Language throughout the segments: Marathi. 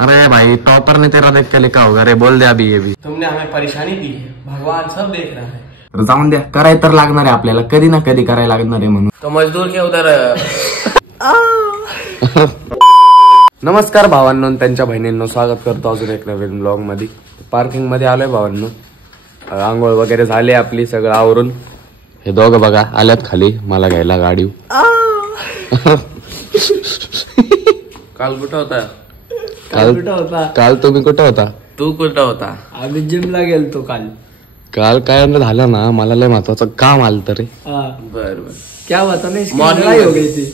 अरे भाई टॉपर ने तेरा देख के लिखा होगा रे, बोल दे अभी ये भी। तुमने हमें परेशानी दी है, भगवान सब देख रहा है। जाऊन द्या, कराय तर लागणार आहे आपल्याला, कधी ना कधी करायला लागणार आहे म्हणून। तो मजदूर के उधर नमस्कार भावांनो, त्यांच्या बहिणींनो स्वागत करतो अजून एक नवीन ब्लॉग मध्ये। पार्किंग मध्ये आलोय भावांनो, आंघोळ वगैरे झाली आपली, सगळं आवरून। हे दोघं बघा आल्यात खाली मला घ्यायला गाडी। काल कुठं होता? काल तुम्ही कुठं होता? तू कुठं होता? आम्ही जिमला गेलतो काल। काल काय झालं ना, मला लय महत्वाचं काम आलं तर रे। बर क्या बता नहीं, Morning लड़ाई हो गई थी।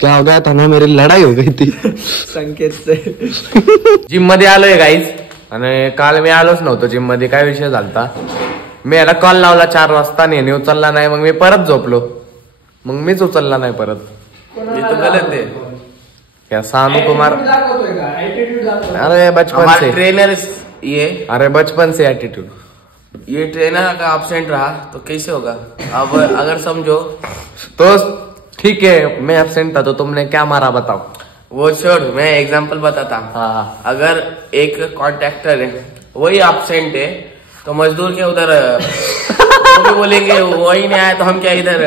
क्या हो गया था ना, मेरी लड़ाई हो गई थी संकेत से। जिम मध्ये आलोय गाईज, आणि काल मी आलोच नव्हतो जिम मध्ये। काय विषय झालता, मी याला कॉल लावला 4 वाजता, नेहमी उचलला नाही, मग मी परत झोपलो, मग मीच उचलला नाही परत। ये तो गलत है। क्या सानू कुमार, अरे बचपन से ट्रेनर ये, अरे बचपन से एटीट्यूड। ये ट्रेनर का एब्सेंट रहा तो कैसे होगा? अब अगर समझो तो ठीक है, मैं एब्सेंट था तो तुमने क्या मारा बताओ। वो छोड़, मैं एग्जांपल बताता। हाँ, अगर एक कॉन्ट्रैक्टर है, वही एब्सेंट है, तो मजदूर के उधर वो भी बोलेंगे वही नहीं आया तो हम क्या इधर,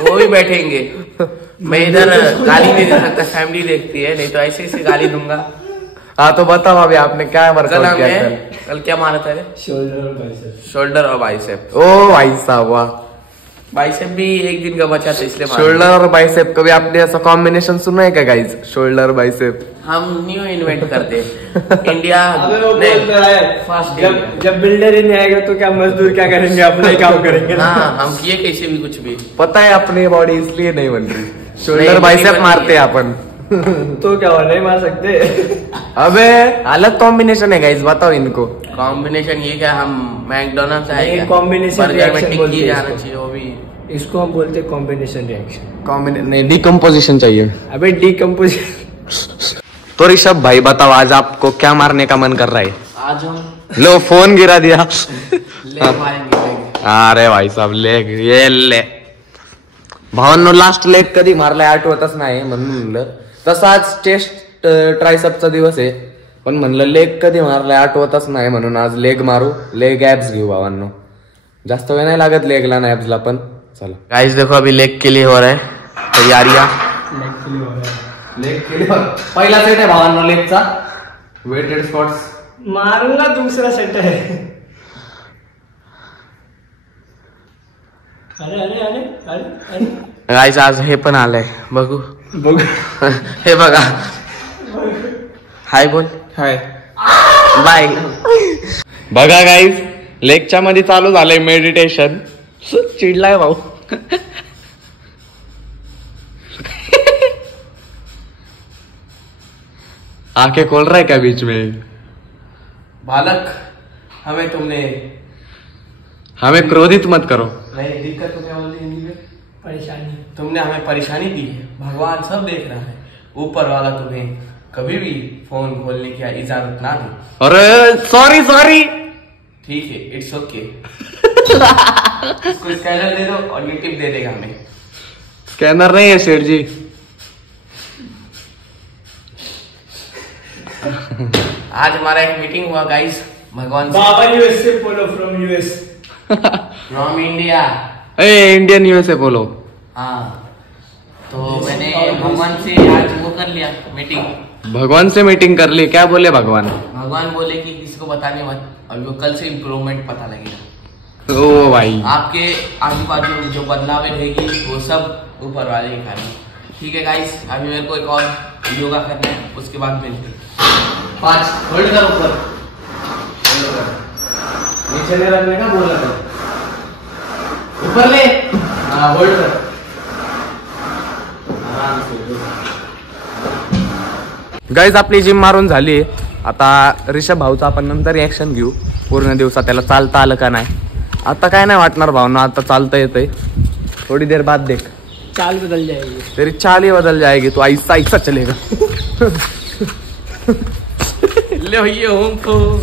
वो भी बैठेंगे। मैं इधर गाली नहीं दे सकता, फैमिली देखती है, नहीं तो ऐसे ऐसे गाली दूंगा। हाँ तो बताओ अभी आपने क्या वर्कआउट किया कल क्या मारा था रे? शोल्डर और बाइसेप। ओ भाई साहब वाह, बाइसेप भी एक दिन का बचा था इसलिए मारा। शोल्डर और बाइसेप, कभी आपने ऐसा कॉम्बिनेशन सुना है क्या गाइज? शोल्डर बाइसेप हम न्यू इन्वेंट करते इंडिया। फास्ट जब बिल्डर ही नहीं आएगा तो क्या मजदूर क्या करेंगे, अपना ही काम करेंगे। हाँ, हम किए कैसे भी कुछ भी। पता है अपनी बॉडी इसलिए नहीं बन रही, शोल्डर बाइसेप मारते हैं अपन। तो क्या हो, नहीं मार सकते? अबे अलग कॉम्बिनेशन है गाइज, बताओ इनको। कॉम्बिनेशन ये क्या, हम मैकडोनल्ड्स है क्या? कॉम्बिनेशन बर्गर में रिएक्शन बोलते टिक्की हैं जाना इसको। चाहिए, वो भी। इसको हम बोलते कॉम्बिनेशन रिएक्शन। नहीं, डिकम्पोजिशन चाहिए। अबे डिकम्पोजिशन। तो ऋषभ भाई बताओ, आज आपको क्या मारने का मन कर रहा है? आज हम लो फोन गिरा दिया। लेग मारेंगे, लेग। अरे भाई साहब लेग, ये ले भावांनो, लास्ट लेग कधी मारलाय आठवतच नाही, म्हणून म्हणलं। तसं आज चेस्ट ट्रायसेप्सचा दिवस आहे, पण म्हणलं लेग कधी मारलाय आठवतच नाही, म्हणून आज लेग मारू, लेग ऍब्स घेऊ भावांनो। जास्त वेळ नाही लागत लेगला ना ऍब्सला पण। चला गाइस देखो अभी लेग के लिए हो रहा है तैयारियां। लेग के लिए पहिला सेट आहे भावांनो लेगचा, वेटेड स्क्वॉट्स। मारूंगा, दूसरा सेट है। अरे अरे अरे अरे अरे गाइस आज हे पण आलंय, बघू बघ। हे बघा, हाय बोल, हाय बाय। बघा गाईज, लेगच्या मध्ये चालू झालंय मेडिटेशन। चिडलाय भाऊ। आंखें खोल रहा है क्या बीच में? बालक, हमें क्रोधित मत करो। नहीं, दिक्कत तो क्या बोलते हैं हिंदी में? परेशानी। तुमने हमें परेशानी दी है, भगवान सब देख रहा है। ऊपर वाला तुम्हें कभी भी फोन खोलने की इजाजत ना दे। अरे सॉरी सॉरी, ठीक है, इट्स ओके। इसको स्कैनर दे दो और ये टिप दे देगा हमें। स्कैनर नहीं है शेर जी। आज हमारा एक मीटिंग हुआ गाइस, भगवान बाबा US say follow from US, from India. Indian USA बोलो। हाँ, तो मैंने भगवान से आज वो कर लिया मीटिंग। भगवान से मीटिंग कर ली, क्या बोले भगवान? भगवान बोले कि किसी को बताने मत, अभी वो कल से इम्प्रूवमेंट पता लगेगा। ओ भाई, आपके आजू बाजू जो बदलाव रहेगी वो सब ऊपर वाले के कारण। ठीक है गाइस, अभी मेरे को एक और योगा करना है, उसके बाद मिलते हैं। 5 होल्ड कर, ऊपर नीचे में रखने का बोला था, ऊपर ले। हाँ, होल्ड कर आराम से। गाईज आपली जिम मारून झाली। आता ऋषभ भाऊचा आपण नंतर रिॲक्शन घेऊ, पूर्ण दिवसात त्याला चालता आलं का नाही। आता काय नाही वाटणार भावना, आता चालता येतंय। थोड़ी देर बाद देख चाल बदल जाएगी, तेरी चाल ही बदल जाएगी, तू ऐसा ऐसा चलेगा। ले ये हमको।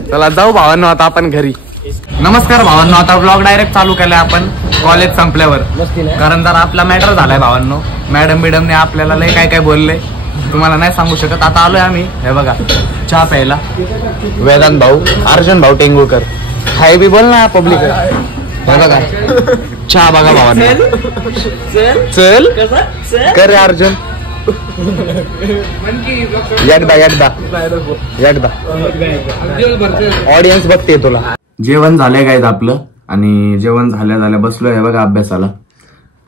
चला जाऊ भावांनो आता आपण घरी। नमस्कार भावांनो, आता ब्लॉग डायरेक्ट चालू केलाय आपण कॉलेज संपल्यावर, कारण जर आपला मॅटर झालाय भावांनो। मॅडम ने आपल्याला लय काय काय बोलले, तुम्हाला नाही सांगू शकत. आता आलोय आम्ही हे बघा चहा प्यायला. वेदांत भाऊ, अर्जुन भाऊ टेंगुळकर, हाय बी बोल ना पब्लिक. हे बघा चहा बघा भावांना. चल कर रे अर्जुन. एकदा एकदा एकदा ऑडियन्स बघते तुला. जेवण झालंय काय आपलं आणि जेवण झाल्या झाल्या बसलोय बघा अभ्यासाला.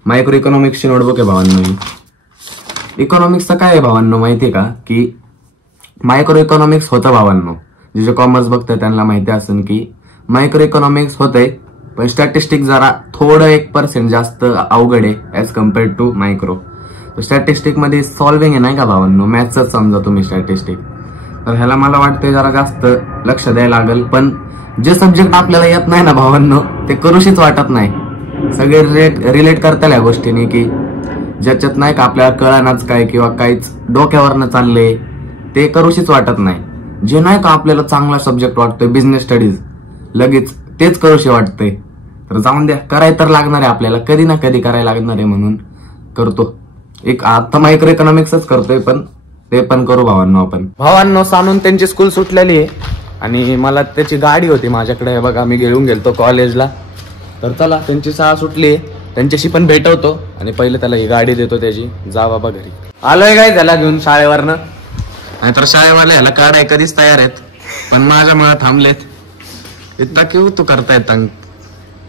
मायक्रो इकॉनॉमिक्सची नोटबुक आहे भावांनो. इकॉनॉमिक्सचं काय आहे भावांनो माहितीये का की मायक्रो इकॉनॉमिक्स होतं भावांनो. जे कॉमर्स बघतंय त्यांना माहिती असेल की मायक्रो इकॉनॉमिक्स होतंय पण स्टॅटिस्टिक जरा थोडं 1% जास्त अवघड आहे as compared to micro. Statistic मध्ये सॉल्विंग आहे नाही का भावांनो, मॅथ्सच समजा तुम्ही स्टॅटिस्टिक. तर ह्याला मला वाटतंय जरा जास्त लक्ष द्यायला लागेल. पण जे सब्जेक्ट आपल्याला येत नाही ना भावांनो ते करूशीच वाटत नाही. सगळे रिलेट करता या गोष्टीने की ज्याच्यात नाही का आपल्याला कळणाच काय किंवा काहीच डोक्यावरनं चालले ते करूशीच वाटत नाही. जे नाही का आपल्याला चांगला सब्जेक्ट वाटतोय बिझनेस स्टडीज लगेच तेच करूशी वाटतंय. तर जाऊन द्या, करायला तर लागणार आहे आपल्याला, कधी ना कधी करायला लागणार आहे म्हणून करतो. एक आता मायक्रो इकॉनॉमिक्सच करतोय पण ते पण करू भावांनो आपण. भावांनो सांगून त्यांची स्कूल सुटलेली आहे आणि मला त्याची गाडी होती माझ्याकडे बघा, मी घेऊन गेलतो कॉलेजला. तर चला त्यांची शाळा सुटली आहे, त्यांच्याशी पण भेटवतो आणि पहिले त्याला ही गाडी देतो त्याची. जा बाबा घरी. आलोय काय त्याला घेऊन शाळेवरनं. नाहीतर शाळेवाले ह्याला काढाय कधीच तयार आहेत पण माझ्यामुळे थांबलेत. इतना क्यों तू करताय तंग.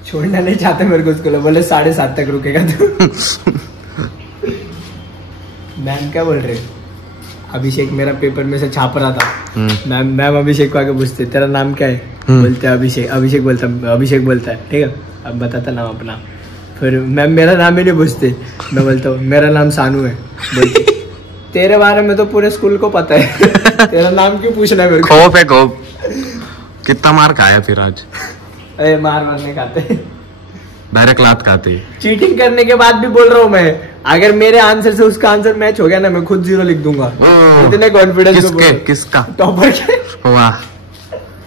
छोड़ना नहीं चाहते मेरे को स्कूल, बोले 7:30 तक रुकेगा तू. मैम क्या बोल रहे, अभिषेक मेरा पेपर में से छाप रहा था. मैम अभिषेक को आगे पूछते तेरा नाम क्या है, बोलते अभिषेक. अभिषेक बोलता है ठीक है, अब बताता नाम अपना. फिर मैम मेरा नाम ही नहीं पूछते, मैं बोलता हूँ मेरा नाम सानू है. बोलते तेरे बारे में तो पूरे स्कूल को पता है, तेरा नाम क्यों पूछना है मेरे को. खोप है खोप. कितना मार खाया फिर आज. अरे मार नहीं खाते, डायरेक्ट लात खाते. चीटिंग करने के बाद भी बोल रहा हूँ मैं, अगर मेरे आंसर से उसका आंसर मैच हो गया ना मैं खुद 0 लिख दूंगा. इतने कॉन्फिडेंस. किसका टॉपर के. वाह.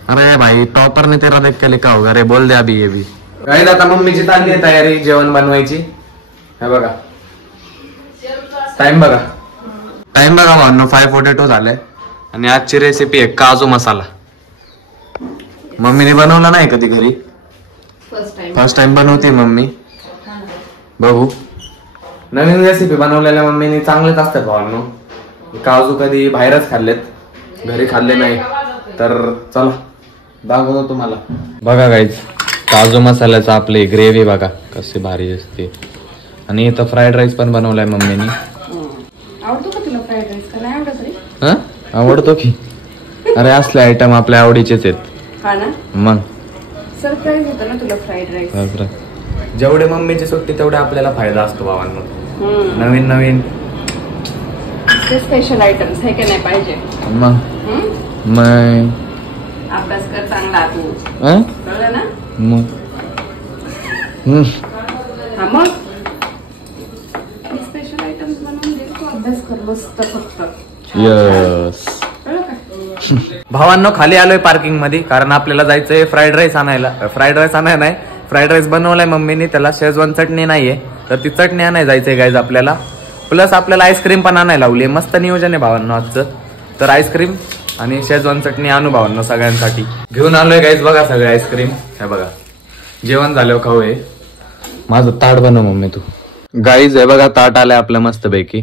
अरे भाई टॉपर ने तेरा देख के लिखा होगा रे. बोल दे अभी ये भी. काय आता मम्मीची चालली आहे तयारी जेवण बनवायची. हे बघा टाइम बघा भावांनो 5 पोटॅटो झाले आणि आजची रेसिपी आहे काजू मसाला. मम्मीने बनवला नाही कधी घरी, फर्स्ट टाइम बनवते मम्मी. बघू नवीन रेसिपी बनवलेल्या मम्मीने चांगलेच असतात भावांनो. काजू कधी बाहेरच खाल्लेत, घरी खाल्ले नाही. तर चला दाखवतो तुम्हाला. बघा गाईज काजू मसाल्याचा आपली ग्रेव्ही बघा कशी भारी असते. आणि इथं फ्राईड राईस पण बनवलाय मम्मीने. आवडतो का तुला फ्राईड राईस का नाही आवडत रे. हा आवडतो की. अरे असले आयटम आपल्या आवडीचेच आहेत. हा ना मग सरप्राईज होतं ना तुला फ्राईड राईस. जेवढे मम्मीची सुट्टी तेवढे आपल्याला फायदा असतो भावांनो. नवीन नवीन ते स्पेशल आयटम्स हे की नाही पाहिजे. मग अभ्यास कर चांगला तू, कळलं ना. मग हा मग स्पेशल आयटम्स बनवून दे, तू अभ्यास कर मस्त फक्त. यस कळलं का. भावांनो खाली आलोय पार्किंग मध्ये कारण आपल्याला जायचंय फ्राईड राईस आणायला. फ्राईड राईस आणाय नाही, फ्राईड राईस बनवलाय मम्मीने. त्याला शेजवान चटणी नाहीये तर ती चटणी आणाय जायचंय गाईज आपल्याला. प्लस आपल्याला आईस्क्रीम पण आणायला लावली. मस्त नियोजन आहे भावांनो आजचं. तर आईस्क्रीम आणि शेजवान चटणी आणू भावांनो सगळ्यांसाठी. घेऊन आलोय गाईज बघा सगळे आईस्क्रीम. हे बघा जेवण झाल्यावर खाऊ. आहे माझं ताट बनव मम्मी तू. गाईज हे बघा ताट आलंय आपलं मस्त पैकी.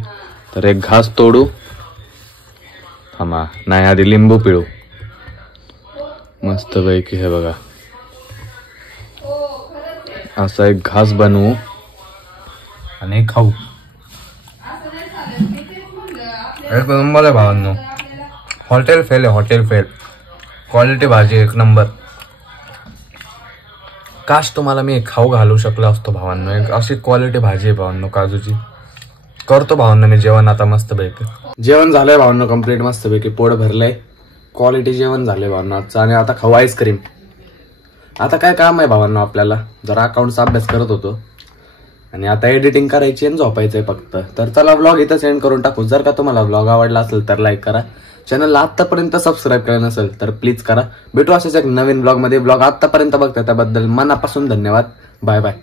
तर एक घास तोडू थांबा, नाही आधी लिंबू पिळू मस्त पैकी. हे बघा असा एक घास बनवू आणि खाऊ. एक नंबर आहे भावांनो. हॉटेल फेल आहे, हॉटेल फेल. क्वालिटी भाजी एक नंबर. काश तुम्हाला मी खाऊ घालू शकलो असतो भावांनो. एक अशी क्वालिटी भाजी आहे भावांनो काजूची. करतो भावांनो मी जेवण आता मस्त पैकी. जेवण झालंय भावांनो कम्प्लीट मस्त पैकी. पोट भरलंय, क्वालिटी जेवण झालंय भावांनो आजचं. आणि आता खाऊ आईस्क्रीम. आता काय काम आहे भावांनो आपल्याला, जरा अकाउंटचा अभ्यास करत होतो आणि आता एडिटिंग करायची आणि झोपायचंय फक्त. तर चला ब्लॉग इथं सेंड करून टाकू. जर का तुम्हाला ब्लॉग आवडला असेल तर लाईक करा. चॅनलला आतापर्यंत सबस्क्राईब केलं नसेल तर प्लीज करा. भेटू अशाच एक नवीन ब्लॉग मध्ये. ब्लॉग आतापर्यंत बघता त्याबद्दल मनापासून धन्यवाद. Bye bye.